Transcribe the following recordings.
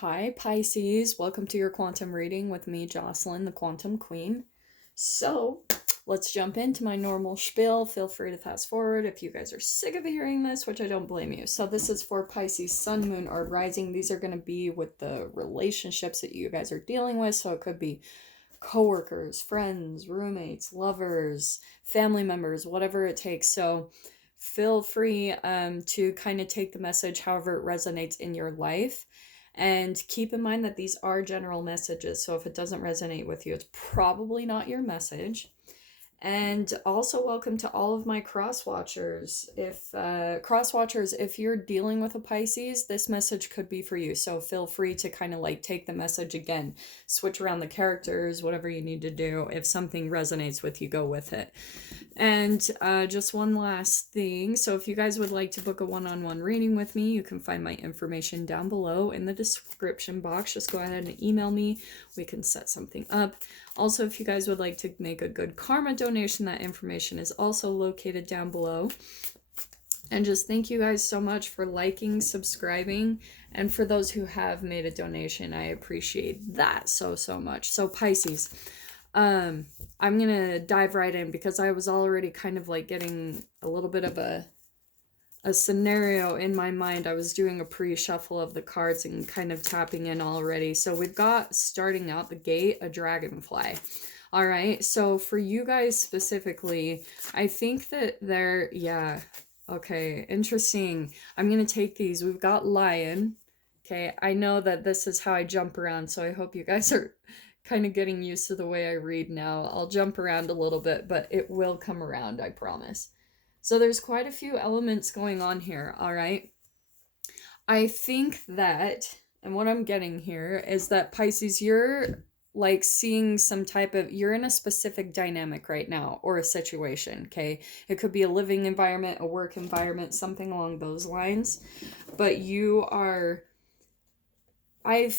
Hi, Pisces. Welcome to your quantum reading with me, Jocelyn, the Quantum Queen. So, let's jump into my normal spiel. Feel free to fast forward if you guys are sick of hearing this, which I don't blame you. So, this is for Pisces, Sun, Moon, or Rising. These are going to be with the relationships that you guys are dealing with. So, it could be coworkers, friends, roommates, lovers, family members, whatever it takes. So, feel free to kind of take the message however it resonates in your life. And keep in mind that these are general messages. So if it doesn't resonate with you, it's probably not your message. And also welcome to all of my cross-watchers. If you're dealing with a Pisces, this message could be for you. So feel free to kind of like take the message again, switch around the characters, whatever you need to do. If something resonates with you, go with it. And just one last thing. So if you guys would like to book a one-on-one reading with me, you can find my information down below in the description box. Just go ahead and email me. We can set something up. Also, if you guys would like to make a good karma donation, that information is also located down below. And just thank you guys so much for liking, subscribing, and for those who have made a donation, I appreciate that so much. So Pisces, I'm gonna dive right in because I was already kind of like getting a little bit of a scenario in my mind. I was doing a pre-shuffle of the cards and kind of tapping in already. So we've got, starting out the gate, a dragonfly. All right, so for you guys specifically, I think that okay, interesting. I'm gonna take these. We've got lion. Okay, I know that this is how I jump around, so I hope you guys are kind of getting used to the way I read now. I'll jump around a little bit, but it will come around, I promise. So there's quite a few elements going on here, all right? I think that, and what I'm getting here is that Pisces, you're like seeing some type of, you're in a specific dynamic right now, or a situation, okay? It could be a living environment, a work environment, something along those lines. But you are, I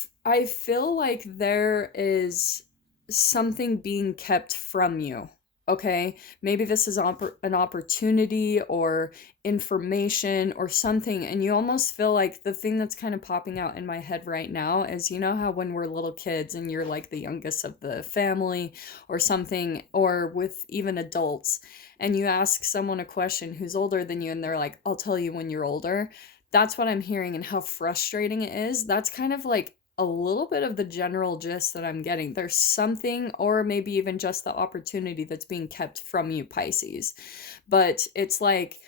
feel like there is something being kept from you. Okay, maybe this is an opportunity or information or something, and you almost feel like the thing that's kind of popping out in my head right now is, you know how when we're little kids and you're like the youngest of the family or something, or with even adults, and you ask someone a question who's older than you and they're like, I'll tell you when you're older. That's what I'm hearing, and how frustrating it is. That's kind of like a little bit of the general gist that I'm getting. There's something, or maybe even just the opportunity that's being kept from you, Pisces. But it's like,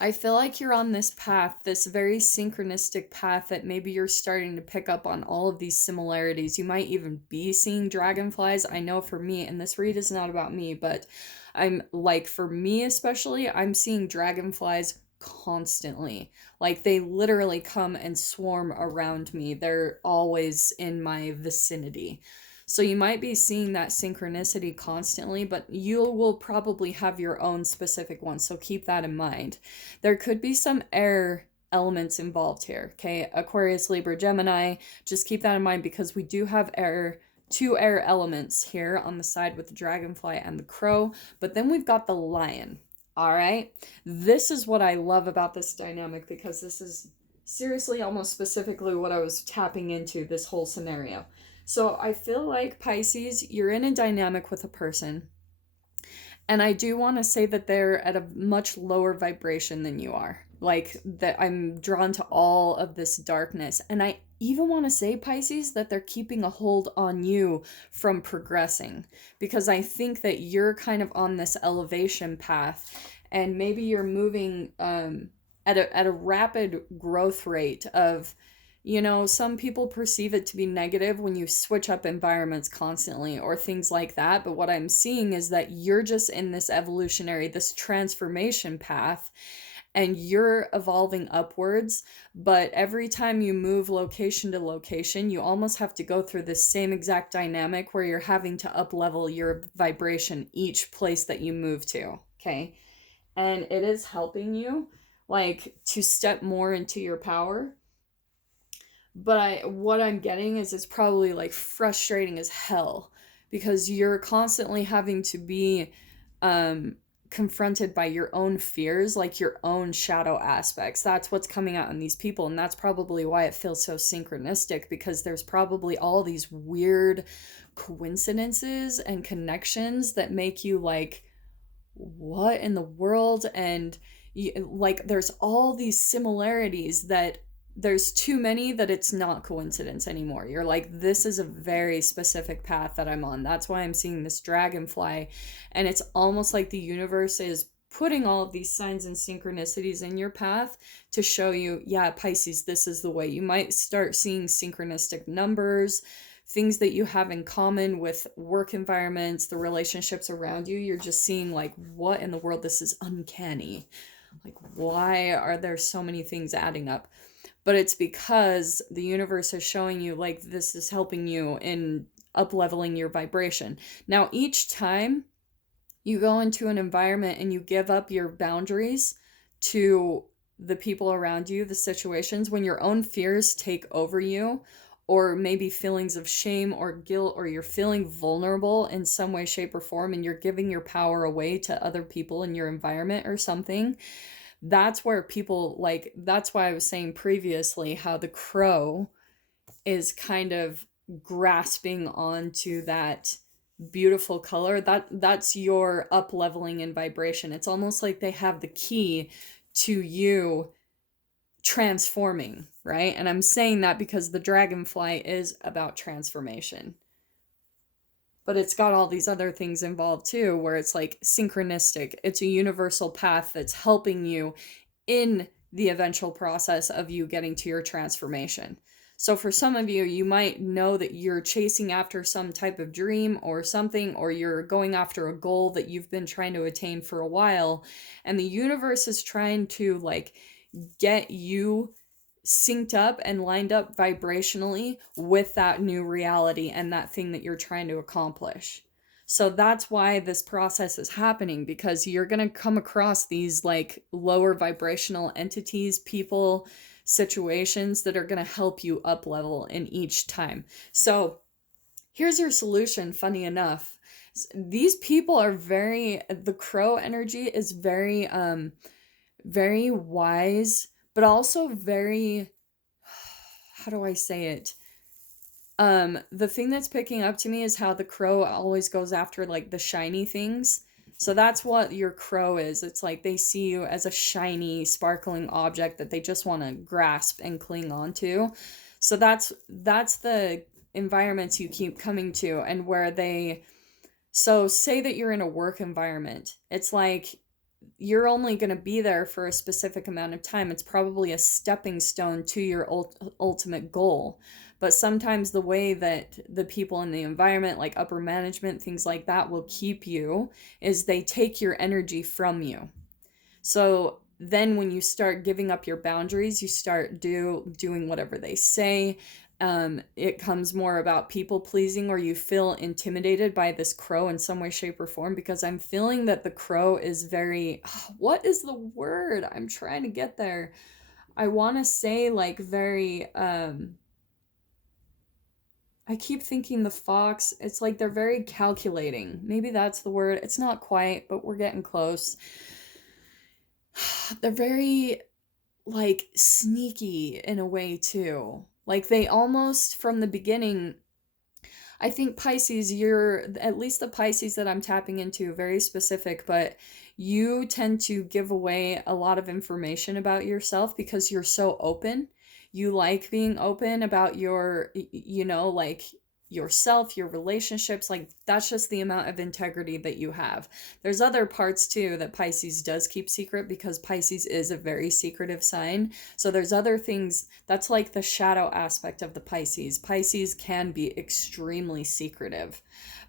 I feel like you're on this path, this very synchronistic path, that maybe you're starting to pick up on all of these similarities. You might even be seeing dragonflies. I know for me, and this read is not about me, but I'm like, for me especially, I'm seeing dragonflies constantly. Like, they literally come and swarm around me. They're always in my vicinity. So you might be seeing that synchronicity constantly, but you will probably have your own specific one. So keep that in mind. There could be some air elements involved here. Okay, Aquarius, Libra, Gemini. Just keep that in mind because we do have two air elements here on the side with the dragonfly and the crow. But then we've got the lion. All right, this is what I love about this dynamic, because this is seriously almost specifically what I was tapping into this whole scenario. So I feel like, Pisces, you're in a dynamic with a person, and I do want to say that they're at a much lower vibration than you are. Like, that I'm drawn to all of this darkness, and I even want to say, Pisces, that they're keeping a hold on you from progressing, because I think that you're kind of on this elevation path, and maybe you're moving at a rapid growth rate of, you know, some people perceive it to be negative when you switch up environments constantly or things like that. But what I'm seeing is that you're just in this evolutionary, this transformation path, and you're evolving upwards. But every time you move location to location, you almost have to go through this same exact dynamic where you're having to up level your vibration each place that you move to. Okay. And it is helping you, like, to step more into your power. But what I'm getting is it's probably like frustrating as hell, because you're constantly having to be confronted by your own fears, like your own shadow aspects. That's what's coming out in these people. And that's probably why it feels so synchronistic, because there's probably all these weird coincidences and connections that make you like, what in the world? And like, there's all these similarities that there's too many that it's not coincidence anymore. You're like, this is a very specific path that I'm on. That's why I'm seeing this dragonfly. And it's almost like the universe is putting all of these signs and synchronicities in your path to show you, yeah, Pisces, this is the way. You might start seeing synchronistic numbers, things that you have in common with work environments, the relationships around you. You're just seeing like, what in the world? This is uncanny. Like, why are there so many things adding up? But it's because the universe is showing you, like, this is helping you in up-leveling your vibration. Now, each time you go into an environment and you give up your boundaries to the people around you, the situations, when your own fears take over you, or maybe feelings of shame or guilt, or you're feeling vulnerable in some way, shape, or form, and you're giving your power away to other people in your environment or something, that's where people, like, that's why I was saying previously how the crow is kind of grasping onto that beautiful color. That's your up leveling in vibration. It's almost like they have the key to you transforming, right? And I'm saying that because the dragonfly is about transformation. But it's got all these other things involved too, where it's like synchronistic. It's a universal path that's helping you in the eventual process of you getting to your transformation. So for some of you, you might know that you're chasing after some type of dream or something, or you're going after a goal that you've been trying to attain for a while, and the universe is trying to like get you synced up and lined up vibrationally with that new reality and that thing that you're trying to accomplish. So that's why this process is happening, because you're going to come across these like lower vibrational entities, people, situations that are going to help you up level in each time. So here's your solution. Funny enough, these people are the crow energy is very wise, but also very, how do I say it? The thing that's picking up to me is how the crow always goes after like the shiny things. So that's what your crow is. It's like they see you as a shiny, sparkling object that they just want to grasp and cling on to. So that's the environments you keep coming to, and where so say that you're in a work environment. It's like you're only going to be there for a specific amount of time. It's probably a stepping stone to your ultimate goal. But sometimes the way that the people in the environment, like upper management, things like that, will keep you is they take your energy from you. So then when you start giving up your boundaries, you start doing whatever they say. It comes more about people pleasing, or you feel intimidated by this crow in some way, shape, or form, because I'm feeling that the crow is very, what is the word? I'm trying to get there. I want to say like very, I keep thinking the fox, it's like they're very calculating. Maybe that's the word. It's not quite, but we're getting close. They're very like sneaky in a way too. Like they almost from the beginning, I think Pisces, you're at least the Pisces that I'm tapping into, very specific, but you tend to give away a lot of information about yourself because you're so open. You like being open about your, like yourself, your relationships, like that's just the amount of integrity that you have. There's other parts too that Pisces does keep secret, because Pisces is a very secretive sign. So there's other things that's like the shadow aspect of the Pisces. Pisces can be extremely secretive.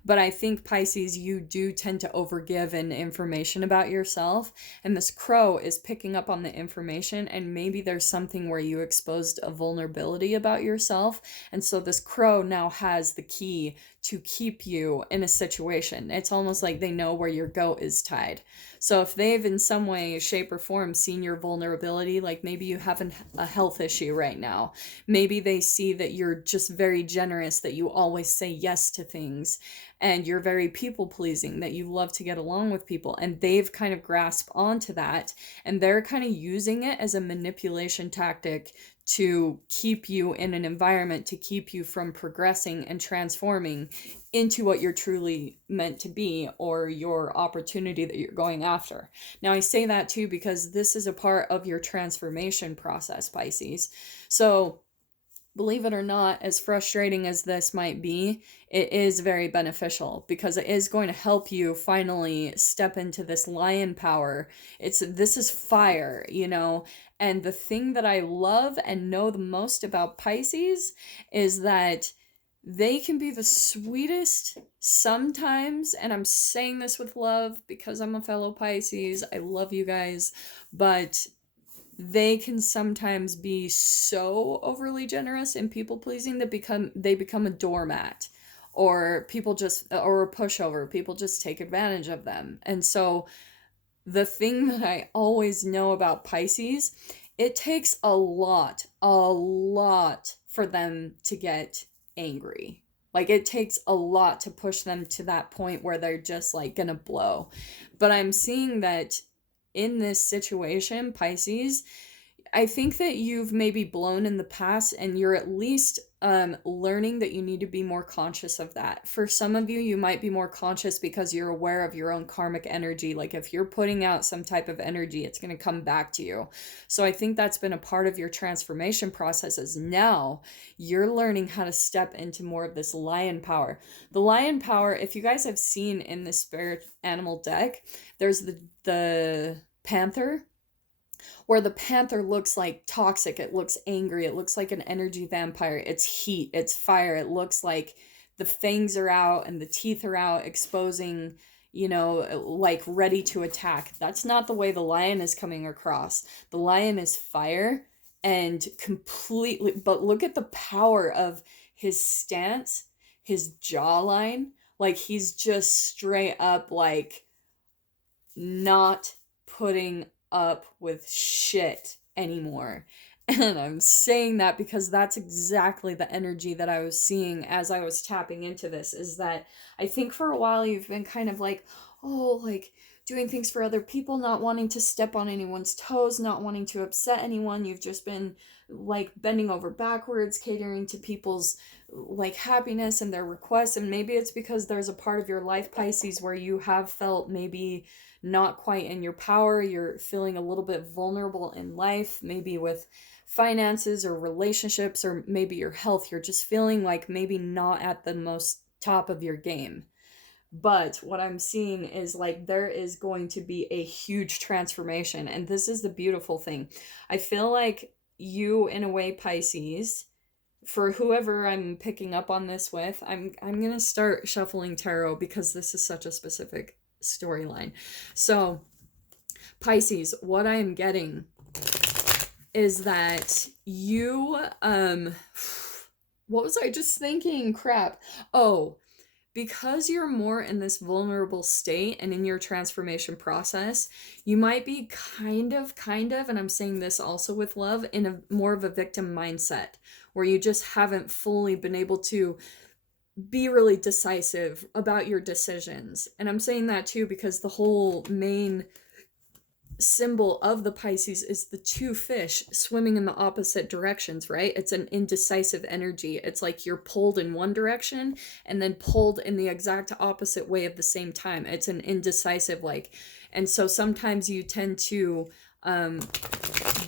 But I think Pisces, you do tend to overgive in information about yourself. And this crow is picking up on the information. And maybe there's something where you exposed a vulnerability about yourself. And so this crow now has the key to keep you in a situation. It's almost like they know where your goat is tied. So if they've in some way, shape, or form seen your vulnerability, like maybe you have a health issue right now. Maybe they see that you're just very generous, that you always say yes to things. and you're very people pleasing, that you love to get along with people, and they've kind of grasped onto that, and they're kind of using it as a manipulation tactic to keep you in an environment, to keep you from progressing and transforming into what you're truly meant to be, or your opportunity that you're going after. Now, I say that too because this is a part of your transformation process, Pisces. So, believe it or not, as frustrating as this might be, it is very beneficial because it is going to help you finally step into this lion power. This is fire, you know. And the thing that I love and know the most about Pisces is that they can be the sweetest sometimes, and I'm saying this with love because I'm a fellow Pisces. I love you guys, but they can sometimes be so overly generous and people pleasing that they become a doormat, or or a pushover. People just take advantage of them. And so the thing that I always know about Pisces, it takes a lot for them to get angry. Like, it takes a lot to push them to that point where they're just like gonna blow. But I'm seeing that in this situation, Pisces, I think that you've maybe blown in the past, and you're at least learning that you need to be more conscious of that. For some of you, you might be more conscious because you're aware of your own karmic energy. Like, if you're putting out some type of energy, it's going to come back to you. So I think that's been a part of your transformation process, is now you're learning how to step into more of this lion power. The lion power, if you guys have seen in the spirit animal deck, there's the panther, where the panther looks like toxic, it looks angry, it looks like an energy vampire, it's heat, it's fire, it looks like the fangs are out and the teeth are out, exposing, you know, like ready to attack. That's not the way the lion is coming across. The lion is fire and completely, but look at the power of his stance, his jawline, like he's just straight up like not putting up with shit anymore. And I'm saying that because that's exactly the energy that I was seeing as I was tapping into this, is that I think for a while you've been kind of like, oh, like doing things for other people, not wanting to step on anyone's toes, not wanting to upset anyone. You've just been like bending over backwards, catering to people's like happiness and their requests. And maybe it's because there's a part of your life, Pisces, where you have felt maybe not quite in your power. You're feeling a little bit vulnerable in life, maybe with finances or relationships, or maybe your health. You're just feeling like maybe not at the most top of your game. But what I'm seeing is like there is going to be a huge transformation. And this is the beautiful thing. I feel like you, in a way, Pisces, for whoever I'm picking up on this with, I'm going to start shuffling tarot because this is such a specific storyline. So, Pisces, what I am getting is that you, what was I just thinking? Crap. Oh, because you're more in this vulnerable state and in your transformation process, you might be kind of, and I'm saying this also with love, in a more of a victim mindset, where you just haven't fully been able to be really decisive about your decisions. And I'm saying that too because the whole main symbol of the Pisces is the two fish swimming in the opposite directions, right? It's an indecisive energy. It's like you're pulled in one direction and then pulled in the exact opposite way at the same time. It's an indecisive, like, and so sometimes you tend to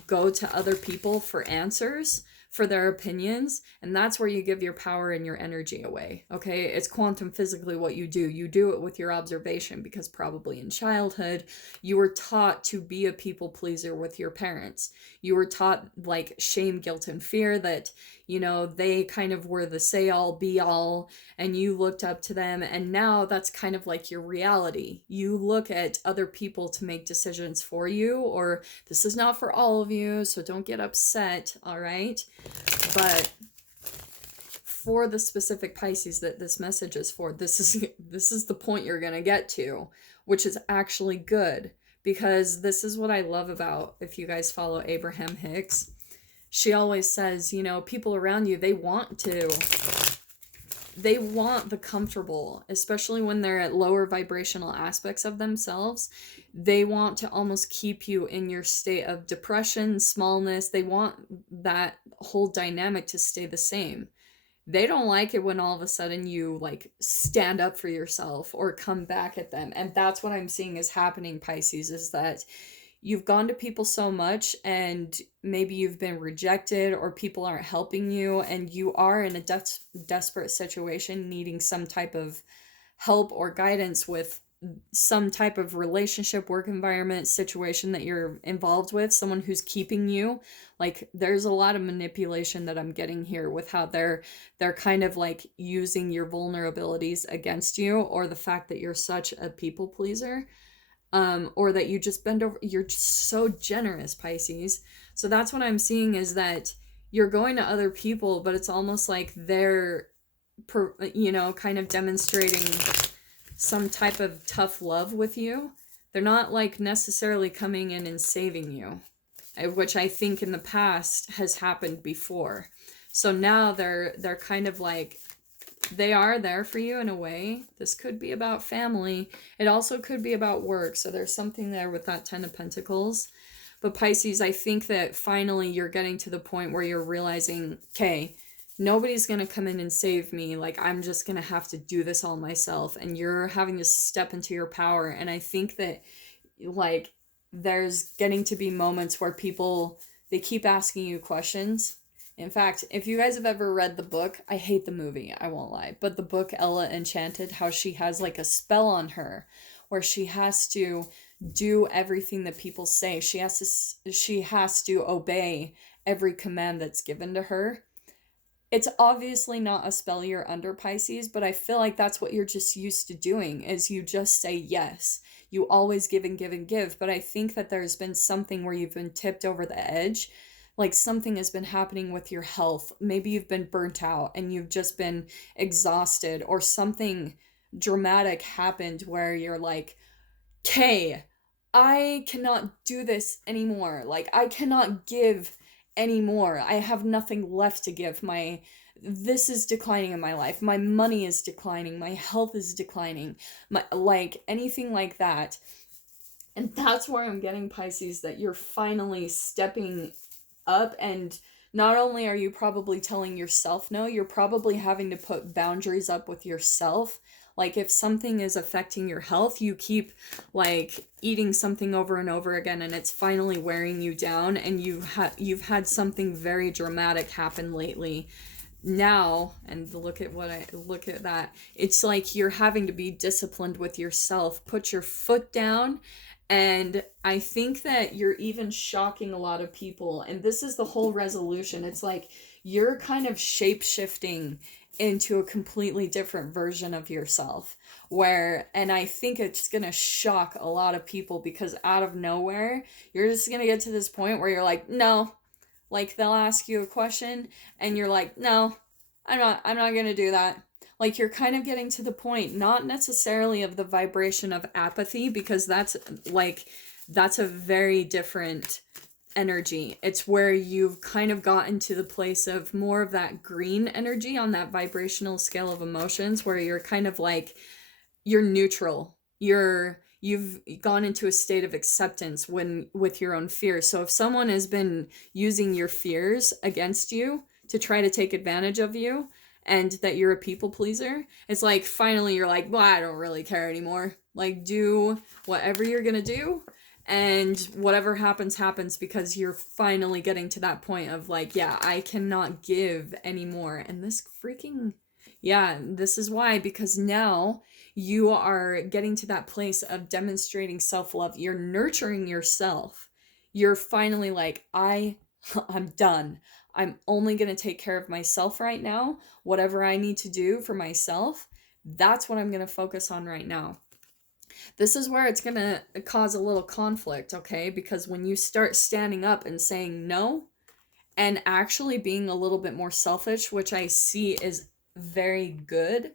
go to other people for answers, for their opinions, and that's where you give your power and your energy away. Okay, it's quantum physically what you do. You do it with your observation, because probably in childhood you were taught to be a people pleaser with your parents. You were taught like shame, guilt, and fear, that, you know, they kind of were the say all be all, and you looked up to them, and now that's kind of like your reality. You look at other people to make decisions for you, or this is not for all of you, so don't get upset, all right? But for the specific Pisces that this message is for, this is the point you're gonna get to, which is actually good, because this is what I love about, if you guys follow Abraham Hicks, she always says, you know, people around you, they want to they want the comfortable, especially when they're at lower vibrational aspects of themselves. They want to almost keep you in your state of depression, smallness. They want that whole dynamic to stay the same. They don't like it when all of a sudden you like stand up for yourself or come back at them. And that's what I'm seeing is happening, Pisces, is that you've gone to people so much and maybe you've been rejected or people aren't helping you and you are in a desperate situation needing some type of help or guidance with some type of relationship, work environment, situation that you're involved with, someone who's keeping you. Like there's a lot of manipulation that I'm getting here with how they're kind of like using your vulnerabilities against you, or the fact that you're such a people pleaser, or that you just bend over, you're just so generous, Pisces. So that's what I'm seeing, is that you're going to other people, but it's almost like they're, kind of demonstrating some type of tough love with you. They're not like necessarily coming in and saving you, which I think in the past has happened before. So now they're kind of like, they are there for you in a way. This could be about family. It also could be about work. So there's something there with that 10 of Pentacles. But Pisces, I think that finally you're getting to the point where you're realizing, okay, nobody's going to come in and save me. Like, I'm just going to have to do this all myself. And you're having to step into your power. And I think that, like, there's getting to be moments where people, they keep asking you questions. In fact, if you guys have ever read the book, I hate the movie, I won't lie, but the book Ella Enchanted, how she has like a spell on her where she has to do everything that people say. She has to obey every command that's given to her. It's obviously not a spell you're under, Pisces, but I feel like that's what you're just used to doing, is you just say yes. You always give and give and give. But I think that there's been something where you've been tipped over the edge. Like something has been happening with your health. Maybe you've been burnt out and you've just been exhausted, or something dramatic happened where you're like, okay, I cannot do this anymore. Like, I cannot give anymore. I have nothing left to give. This is declining in my life. My money is declining. My health is declining. Like anything like that. And that's where I'm getting, Pisces, that you're finally stepping up, and not only are you probably telling yourself no, you're probably having to put boundaries up with yourself. Like if something is affecting your health, you keep like eating something over and over again and it's finally wearing you down, and you've had something very dramatic happen lately now, and look at that. It's like you're having to be disciplined with yourself, put your foot down. And I think that you're even shocking a lot of people. And this is the whole resolution. It's like you're kind of shape-shifting into a completely different version of yourself. And I think it's going to shock a lot of people, because out of nowhere, you're just going to get to this point where you're like, no. Like they'll ask you a question and you're like, no, I'm not going to do that. Like you're kind of getting to the point, not necessarily of the vibration of apathy, because that's a very different energy. It's where you've kind of gotten to the place of more of that green energy on that vibrational scale of emotions, where you're kind of like, you're neutral. You've gone into a state of acceptance with your own fears. So if someone has been using your fears against you to try to take advantage of you, and that you're a people pleaser, it's like finally you're like, well, I don't really care anymore. Like, do whatever you're gonna do, and whatever happens, because you're finally getting to that point of like, yeah, I cannot give anymore. And this is why, because now you are getting to that place of demonstrating self-love. You're nurturing yourself. You're finally like, I'm done. I'm only going to take care of myself right now. Whatever I need to do for myself, that's what I'm going to focus on right now. This is where it's going to cause a little conflict, okay? Because when you start standing up and saying no, and actually being a little bit more selfish, which I see is very good,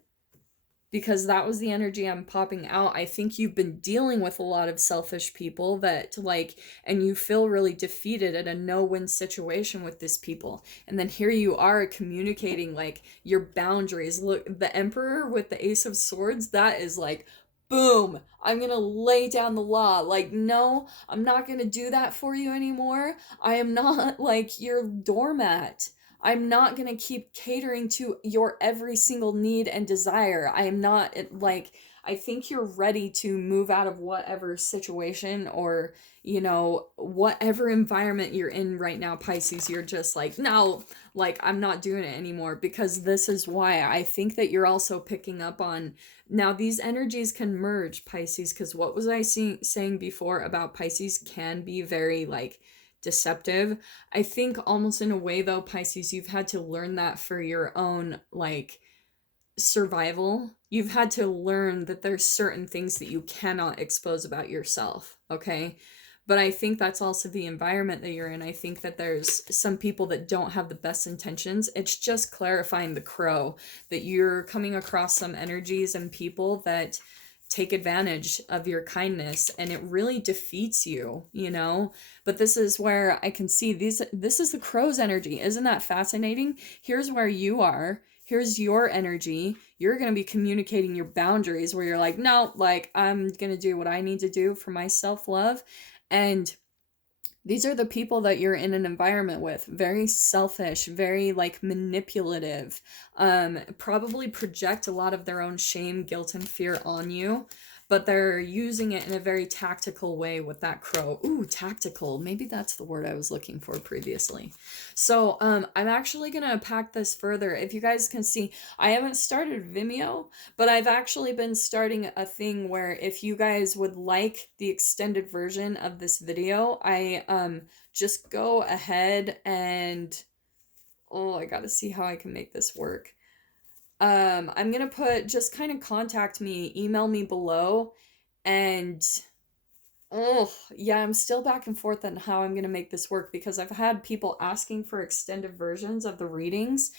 because that was the energy I'm popping out. I think you've been dealing with a lot of selfish people that like, and you feel really defeated at a no-win situation with these people. And then here you are communicating like your boundaries. Look, the Emperor with the Ace of Swords, that is like, boom, I'm gonna lay down the law. Like, no, I'm not gonna do that for you anymore. I am not like your doormat. I'm not going to keep catering to your every single need and desire. I am not like, I think you're ready to move out of whatever situation or, you know, whatever environment you're in right now, Pisces. You're just like, no, like, I'm not doing it anymore, because this is why I think that you're also picking up on now these energies can merge, Pisces, because what was I saying before about Pisces can be very like deceptive. I think almost in a way though, Pisces, you've had to learn that for your own like survival. You've had to learn that there's certain things that you cannot expose about yourself, okay? But I think that's also the environment that you're in. I think that there's some people that don't have the best intentions. It's just clarifying the crow that you're coming across some energies and people that take advantage of your kindness, and it really defeats you, you know? But this is where I can see this is the crow's energy. Isn't that fascinating? Here's where you are. Here's your energy. You're going to be communicating your boundaries where you're like, no, like, I'm going to do what I need to do for my self-love. And these are the people that you're in an environment with. Very selfish, very like manipulative, probably project a lot of their own shame, guilt, and fear on you, but they're using it in a very tactical way with that crow. Ooh, tactical. Maybe that's the word I was looking for previously. So I'm actually going to unpack this further. If you guys can see, I haven't started Vimeo, but I've actually been starting a thing where if you guys would like the extended version of this video, I just go ahead and, oh, I got to see how I can make this work. I'm going to put, just kind of contact me, email me below, and oh, yeah, I'm still back and forth on how I'm going to make this work, because I've had people asking for extended versions of the readings.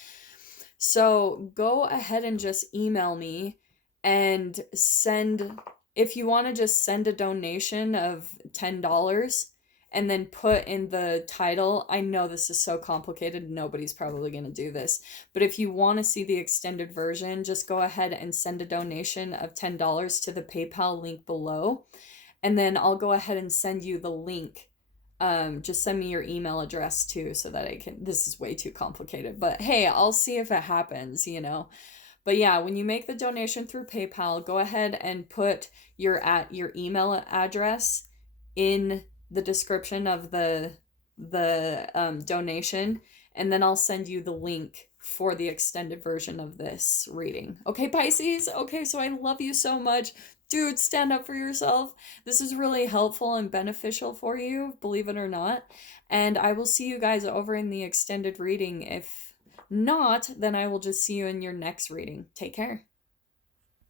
So go ahead and just email me and send, if you want to just send a donation of $10 and then put in the title. I know this is so complicated, nobody's probably going to do this, but if you want to see the extended version, just go ahead and send a donation of $10 to the PayPal link below, and then I'll go ahead and send you the link. Just send me your email address too, so that I can, this is way too complicated, but hey, I'll see if it happens, you know. But yeah, when you make the donation through PayPal, go ahead and put your email address in the description of the donation, and then I'll send you the link for the extended version of this reading. Okay, Pisces? Okay, so I love you so much. Dude, stand up for yourself. This is really helpful and beneficial for you, believe it or not. And I will see you guys over in the extended reading. If not, then I will just see you in your next reading. Take care.